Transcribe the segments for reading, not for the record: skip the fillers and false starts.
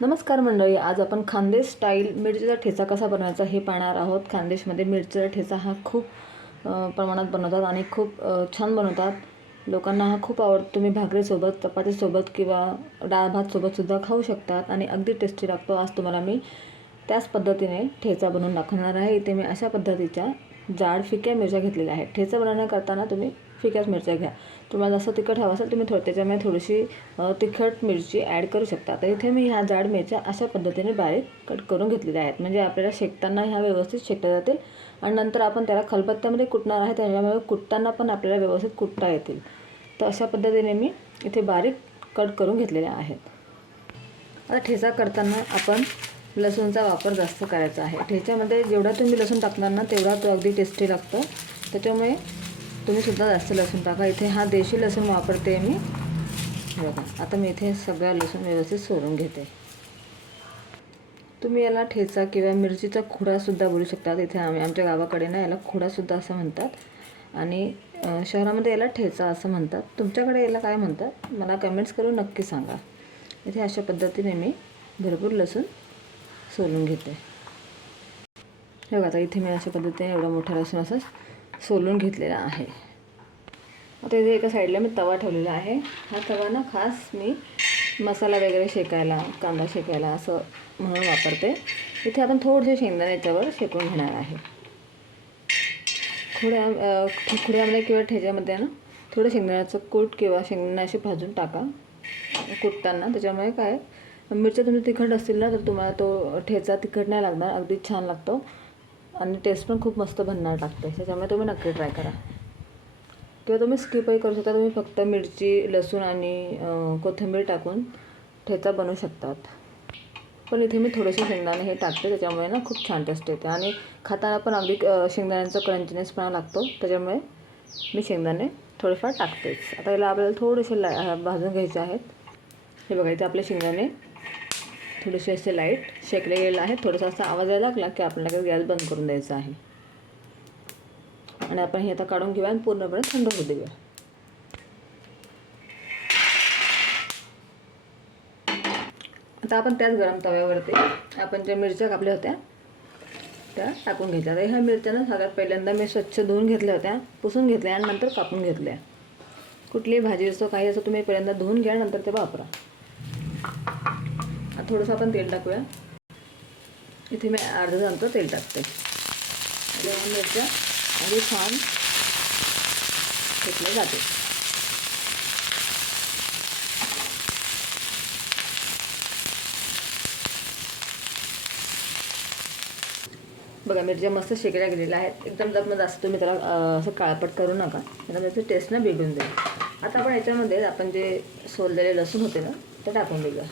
नमस्कार मंडळी, आज आपण खानदेश स्टाईल मिरचीचा ठेचा कसा बनवायचा हे पाहणार आहोत. खानदेशमध्ये मिरचीचा ठेचा हा खूप प्रमाणात बनवतात आणि खूप छान बनवतात. लोकांना हा खूप आवडतो. तुम्ही भाकरीसोबत, चपातीसोबत किंवा डाळ भातसोबतसुद्धा खाऊ शकतात आणि अगदी टेस्टी लागतो. आज तुम्हाला मी त्याच पद्धतीने ठेचा बनवून दाखवणार आहे. इथे मी अशा पद्धतीच्या जाड फिक्या मिरच्या घेतलेल्या आहेत. ठेचा बनवण्याकरताना तुम्ही फिक्याच मिरच्या घ्या. तुम्हाला जसं तिखट हवं असेल तुम्ही त्याच्यामध्ये थोडीशी तिखट मिरची ॲड करू शकता. तर इथे मी ह्या जाड मिरच्या अशा पद्धतीने बारीक कट करून घेतलेल्या आहेत, म्हणजे आपल्याला शेकताना ह्या व्यवस्थित शेकल्या जातील आणि नंतर आपण त्याला खलबत्त्यामध्ये कुटणार आहे, त्याच्यामुळे कुटताना पण आपल्याला व्यवस्थित कुटता येतील. तर अशा पद्धतीने मी इथे बारीक कट करून घेतलेल्या आहेत. आता ठेचा करताना आपण लसूणचा वापर जास्त करायचा आहे. ठेच्यामध्ये जेवढा तुम्ही लसूण टाकणार ना तेवढा तो अगदी टेस्टी लागतो. त्याच्यामुळे तुम्ही सुद्धा जास्त लसूण टाका. इथे हा देशी लसूण वापरते मी. बघा, आता मी इथे सगळा लसूण व्यवस्थित सोलून घेते. तुम्ही याला ठेचा किंवा मिरचीचा खुडासुद्धा बोलू शकतात. इथे आमच्या गावाकडे ना याला खुडासुद्धा असं म्हणतात आणि शहरामध्ये याला ठेचा असं म्हणतात. तुमच्याकडे याला काय म्हणतात मला कमेंट्स करून नक्की सांगा. इथे अशा पद्धतीने मी भरपूर लसूण सोलून घेते. हे बघा, आता इथे मी अशा पद्धतीने एवढा मोठा लसूण असं सोलून घेतलेला आहे. आता इथे एका साईडला मी तवा ठेवलेला आहे. हा तवा ना खास मी मसाला वगैरे शेकायला, कांदा शेकायला असं म्हणून वापरते. इथे आपण थोडेसे शेंगदाणे याच्यावर शेकून घेणार आहे. खुड्यामध्ये किंवा ठेच्यामध्ये ना थोडं शेंगदाण्याचं कूट किंवा शेंगदाणे असे भाजून टाका कुटताना. त्याच्यामुळे काय, मिरच्या तुमच्या तिखट असतील ना तर तुम्हाला तो ठेचा तिखट नाही लागणार, अगदी छान लागतो आणि टेस्ट पण खूप मस्त बनणार टाकते. त्याच्यामुळे तुम्ही नक्की ट्राय करा. किंवा तुम्ही स्किपही करू शकता. तुम्ही फक्त मिरची, लसूण आणि कोथिंबीर टाकून ठेचा बनवू शकतात. पण इथे मी थोडेसे शेंगदाणे हे टाकते, त्याच्यामुळे ना खूप छान टेस्ट येते आणि खाताना पण अगदी शेंगदाण्यांचा क्रंचीनेसपणा लागतो. त्याच्यामुळे मी शेंगदाणे थोडेफार टाकतेच. आता याला आपल्याला थोडेसे भाजून घ्यायचे आहेत. हे बघा, इथे आपले शेंगदाणे थोडेसे असे लाईट शेकले गेलेले आहेत. थोडासा असा आवाज यायला लागला की आपल्याला गॅस बंद करून द्यायचा आहे आणि आपण हे आता काढून घेऊया आणि पूर्णपणे थंड होऊ देऊया. आता आपण त्याच गरम तव्यावरती आपण ज्या मिरच्या कापल्या होत्या त्या टाकून घेतल्या. तर ह्या मिरच्यानं सगळ्यात पहिल्यांदा मी स्वच्छ धुवून घेतल्या होत्या, पुसून घेतल्या आणि नंतर कापून घेतल्या. कुठलीही भाजी असो काही असो तुम्ही पहिल्यांदा धुवून घ्या, नंतर ते वापरा. थोडंसं आपण तेल टाकूया. इथे मी अर्धा चमचा तेल टाकते. मिरच्या अगदी छान घेतल्या जाते. बघा, मिरच्या मस्त शेकल्या गेलेल्या आहेत. एकदम जास्त तुम्ही त्याला असं काळपट करू नका, त्याला त्याची टेस्ट ना बिघडून जाईल. आता आपण याच्यामध्ये आपण जे सोललेले लसूण होते ना ते टाकून देऊया.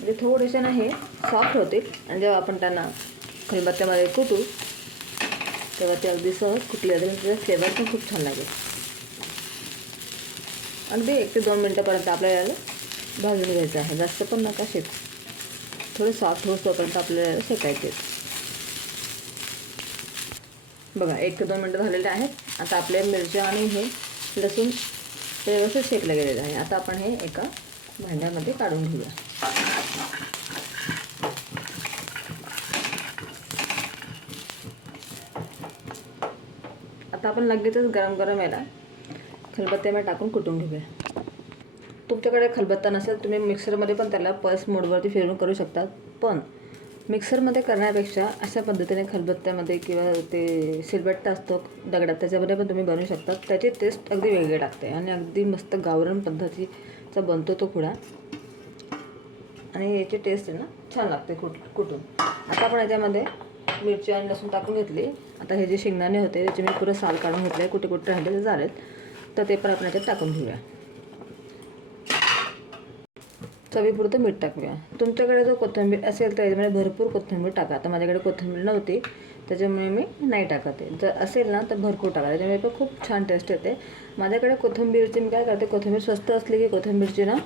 म्हणजे थोडेसे ना हे सॉफ्ट होतील आणि जेव्हा आपण त्यांना खलबत्त्यामध्ये कुटू तेव्हा ते अगदी सहज कुटले जातील. त्याचा फ्लेवर पण खूप छान लागेल. अगदी 1 ते 2 मिनटापर्यंत आपल्याला भाजून घ्यायचं आहे. जास्त पण नका शेकू, थोडे सॉफ्ट होईपर्यंत आपल्याला शेकायचे. बघा, 1 ते 2 मिनटं झालेले आहेत. आता आपल्या मिरच्या आणि हे लसूण व्यवस्थित शेकलं गेलेलं आहे. आता आपण हे एका भांड्यामध्ये काढून घेऊया. आता आपण लगेचच गरम गरम याला खलबत्त्यामध्ये टाकून कुटून घेऊया. तुमच्याकडे खलबत्ता नसेल तुम्ही मिक्सरमध्ये पण त्याला पल्स मोडवरती फिरवून करू शकतात. पण मिक्सरमध्ये करण्यापेक्षा अशा पद्धतीने खलबत्त्यामध्ये किंवा ते सिलबट्टा असतो दगडात त्याच्यामध्ये पण तुम्ही बनवू शकता. त्याची टेस्ट अगदी वेगळी लागते आणि अगदी मस्त गावरान पद्धतीचा बनतो तो खुडा आणि याची टेस्ट आहे ना छान लागते कुटून. आता आपण याच्यामध्ये मिरची आणि लसूण टाकून घेतली. आता हे जे शेंगदाणे होते त्याचे मी पुरं साल काढून घेतले, कुठे कुठे राहिले ते झालेत, तर ते पण आपण याच्यात टाकून घेऊया. चवीपुरतं मीठ टाकूया. तुमच्याकडे जर कोथिंबीर असेल तर याच्यामध्ये भरपूर कोथिंबीर टाका. आता माझ्याकडे कोथिंबीर नव्हती त्याच्यामुळे मी नाही टाकते. जर असेल ना तर भरपूर टाका, त्याच्यामुळे पण खूप छान टेस्ट येते. माझ्याकडे कोथिंबीरची मी काय करते, कोथिंबीर स्वस्त असली की कोथिंबीरची ना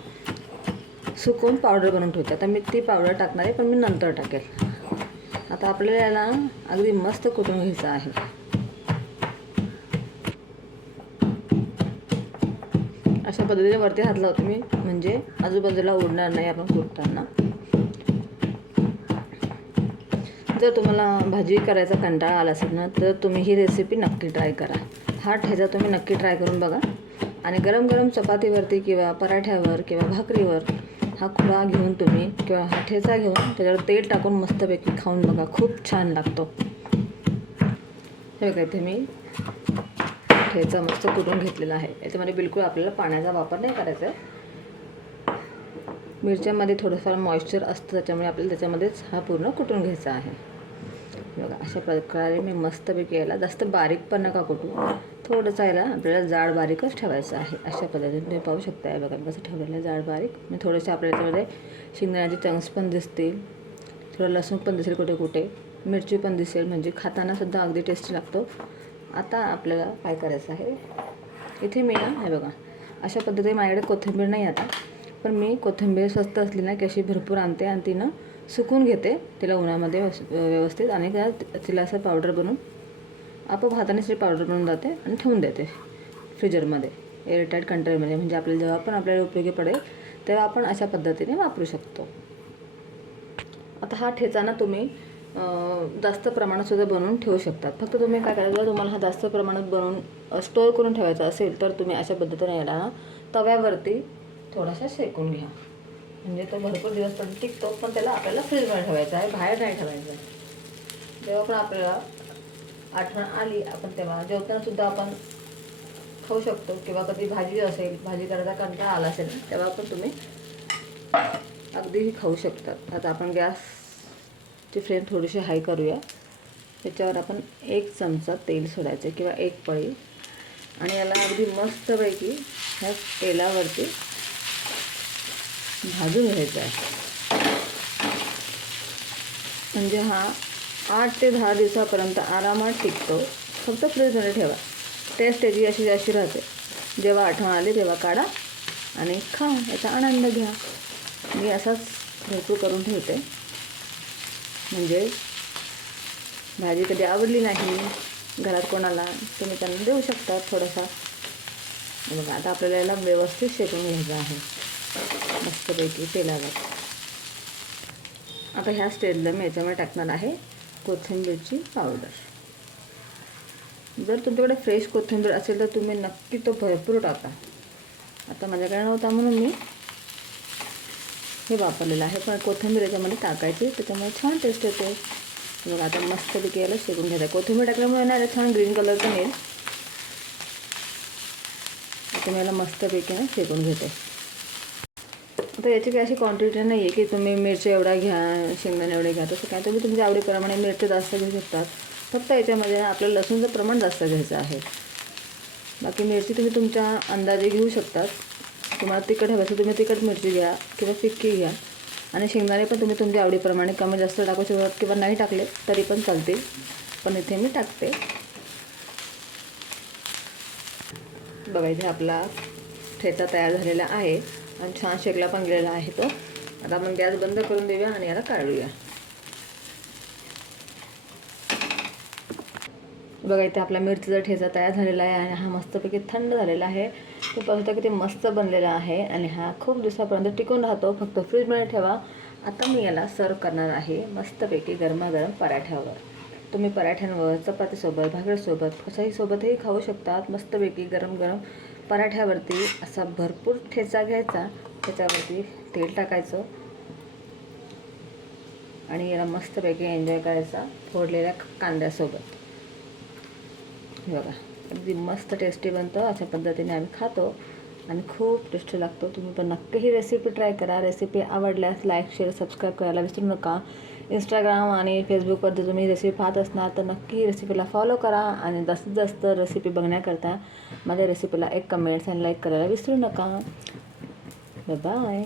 सुकवून पावडर बनवून ठेवते. आता मी ती पावडर टाकणार आहे, पण मी नंतर टाकेल. आता आपल्याला याला अगदी मस्त कुटून घ्यायचं आहे. अशा पद्धतीने वरती हात लावते मी, म्हणजे आजूबाजूला उडणार नाही आपण कुटताना. जर तुम्हाला भाजी करायचा कंटाळा आला असेल ना, तर तुम्ही ही रेसिपी नक्की ट्राय करा. हा ठेचा तुम्ही नक्की ट्राय करून बघा. आणि गरम गरम चपातीवरती किंवा पराठ्यावर किंवा भाकरीवर हा खुडा घेऊन तुम्ही किंवा हा ठेचा घेऊन त्याच्यावर तेल टाकून मस्तपैकी खाऊन बघा. खूप छान लागतो. हे बघा, इथे मी ठेचा मस्त कुटून घेतलेला आहे. याच्यामध्ये बिलकुल आपल्याला पाण्याचा वापर नाही करायचा आहे. मिरच्यामध्ये थोडंफार मॉइश्चर असतं, त्याच्यामुळे आपल्याला त्याच्यामध्येच हा पूर्ण कुटून घ्यायचा आहे. बघा, अशा प्रकारे मी मस्तपैकी याला जास्त बारीक पण नका कुटू, थोडंसं याला आपल्याला जाड बारीकच ठेवायचं आहे. अशा पद्धतीने तुम्ही पाहू शकता. आहे बघा कसं ठेवलेलं आहे जाड बारीक. मी थोडेसे आपल्याला त्याच्यामध्ये शेंगदाण्याचे चंक्स पण दिसतील, थोडं लसूण पण दिसेल, कुठे कुठे मिरची पण दिसेल, म्हणजे खातानासुद्धा अगदी टेस्टी लागतो. आता आपल्याला काय करायचं आहे, इथे मी ना हे बघा अशा पद्धतीने माझ्याकडे कोथिंबीर नाही आता, पण मी कोथिंबीर स्वस्त असली ना की अशी भरपूर आणते आणि तिनं सुकून घेते तिला उन्हामध्ये व्यवस्थित, आणि तिला असं पावडर बनवून आपोआप हातानेच पावडर बनवून जाते आणि ठेवून देते फ्रीजरमध्ये एअरटाईट कंटेनरमध्ये. म्हणजे आपल्याला जेव्हा पण आपल्याला उपयोगी पडेल तेव्हा आपण अशा पद्धतीने वापरू शकतो. आता हा ठेचा ना तुम्ही जास्त प्रमाणातसुद्धा बनवून ठेवू शकतात. फक्त तुम्ही काय करायचं, जर तुम्हाला हा जास्त प्रमाणात बनवून स्टोअर करून ठेवायचा असेल तर तुम्ही अशा पद्धतीने याला तव्यावरती थोडासा शेकून घ्या. म्हणजे तो भरपूर दिवस पण टिकतो, पण त्याला आपल्याला फ्रीजमध्ये ठेवायचा आहे, बाहेर नाही ठेवायचं आहे. जेव्हा पण आपल्याला आठवण आली आपण तेव्हा जेवतानासुद्धा आपण खाऊ शकतो, किंवा कधी भाजी असेल, भाजी करायचा कंटाळा आला असेल तेव्हा पण तुम्ही अगदीही खाऊ शकतात. आता आपण गॅसची फ्लेम थोडीशी हाय करूया. त्याच्यावर आपण 1 चमचा तेल सोडायचे किंवा 1 पळी, आणि याला अगदी मस्तपैकी ह्या तेलावरती भाजून घ्यायचा आहे. म्हणजे हा 8 ते 10 दिवसापर्यंत आरामात टिकतो. फक्त फ्रीजमध्ये ठेवा. टेस्ट त्याची अशी राहते. जेव्हा आठवण आली तेव्हा काढा आणि खा, याचा आनंद घ्या. मी असाच भरपूर करून ठेवते, म्हणजे भाजी कधी आवडली नाही घरात कोणाला तुम्ही त्यांना देऊ शकता थोडासा. बघा, आता आपल्याला याला व्यवस्थित शेकून घ्यायचं आहे मस्तपैकी तेलावर. आता ह्या स्टेजला मी याच्यामध्ये टाकणार आहे कोथिंबीरची पावडर. जर तुमच्याकडे फ्रेश कोथिंबीर असेल तर तुम्ही नक्की तो भरपूर टाका. आता माझ्याकडे नव्हता म्हणून मी हे वापरलेलं आहे, पण कोथिंबीर याच्यामध्ये टाकायची, त्याच्यामुळे छान टेस्ट येते. बघा, आता मस्तपैकी याला शेकून घ्यायचं. कोथिंबीर टाकल्यामुळे ना छान ग्रीन कलर पण येईल. आता मी याला मस्तपैकी ना शेकून घेते. आता याची काही अशी क्वांटिटी नाही आहे की तुम्ही मिरची एवढा घ्या, शेंगदाणे एवढे घ्या, तसं काय. तुम्ही तुमच्या आवडीप्रमाणे मिरची जास्त घेऊ शकतात. फक्त याच्यामध्ये आपल्याला लसूणचं प्रमाण जास्त घ्यायचं आहे. बाकी मिरची तुम्ही तुमच्या अंदाजे घेऊ शकतात. तुम्हाला तिखट हवं असेल तुम्ही तिखट मिरची घ्या किंवा फिक्की घ्या. आणि शेंगदाणे पण तुम्ही तुमच्या आवडीप्रमाणे कमी जास्त टाकू शकतात किंवा नाही टाकले तरी पण चालतील, पण इथे मी टाकते. बघा, इथे आपला ठेचा तयार झालेला आहे आणि छान शेकला पण गेलेला आहे तो. आता आपण गॅस बंद करून देऊया आणि याला काढूया. बघा, इथे आपला मिरचीचा ठेचा तयार झालेला आहे आणि हा मस्तपैकी थंड झालेला आहे. तो पाहता किती मस्त बनलेला आहे आणि हा खूप दिवसापर्यंत टिकून राहतो. फक्त फ्रीजमध्ये ठेवा. आता मी याला सर्व करणार आहे मस्तपैकी गरमागरम पराठ्यावर. तुम्ही पराठ्यांवर, चपातीसोबत, भाकरीसोबत, कशाही सोबतही खाऊ शकतात. मस्तपैकी गरम गरम पराठ्यावरती असा भरपूर ठेचा घ्यायचा, त्याच्यावरती तेल टाकायचं आणि याला मस्तपैकी एन्जॉय करायचा फोडलेल्या कांद्यासोबत. बघा, अगदी मस्त टेस्टी बनतं. अशा पद्धतीने आम्ही खातो आणि खूप टेस्टी लागतो. तुम्ही पण नक्की ही रेसिपी ट्राय करा. रेसिपी आवडल्यास लाईक, शेअर, सबस्क्राईब करायला विसरू नका. इंस्टाग्राम आणि फेसबुकवर जर तुम्ही रेसिपी पाहत असणार तर नक्की ही रेसिपीला फॉलो करा आणि जास्तीत जास्त रेसिपी बघण्याकरता माझ्या रेसिपीला एक कमेंट्स आणि लाईक करायला विसरू नका. बाय.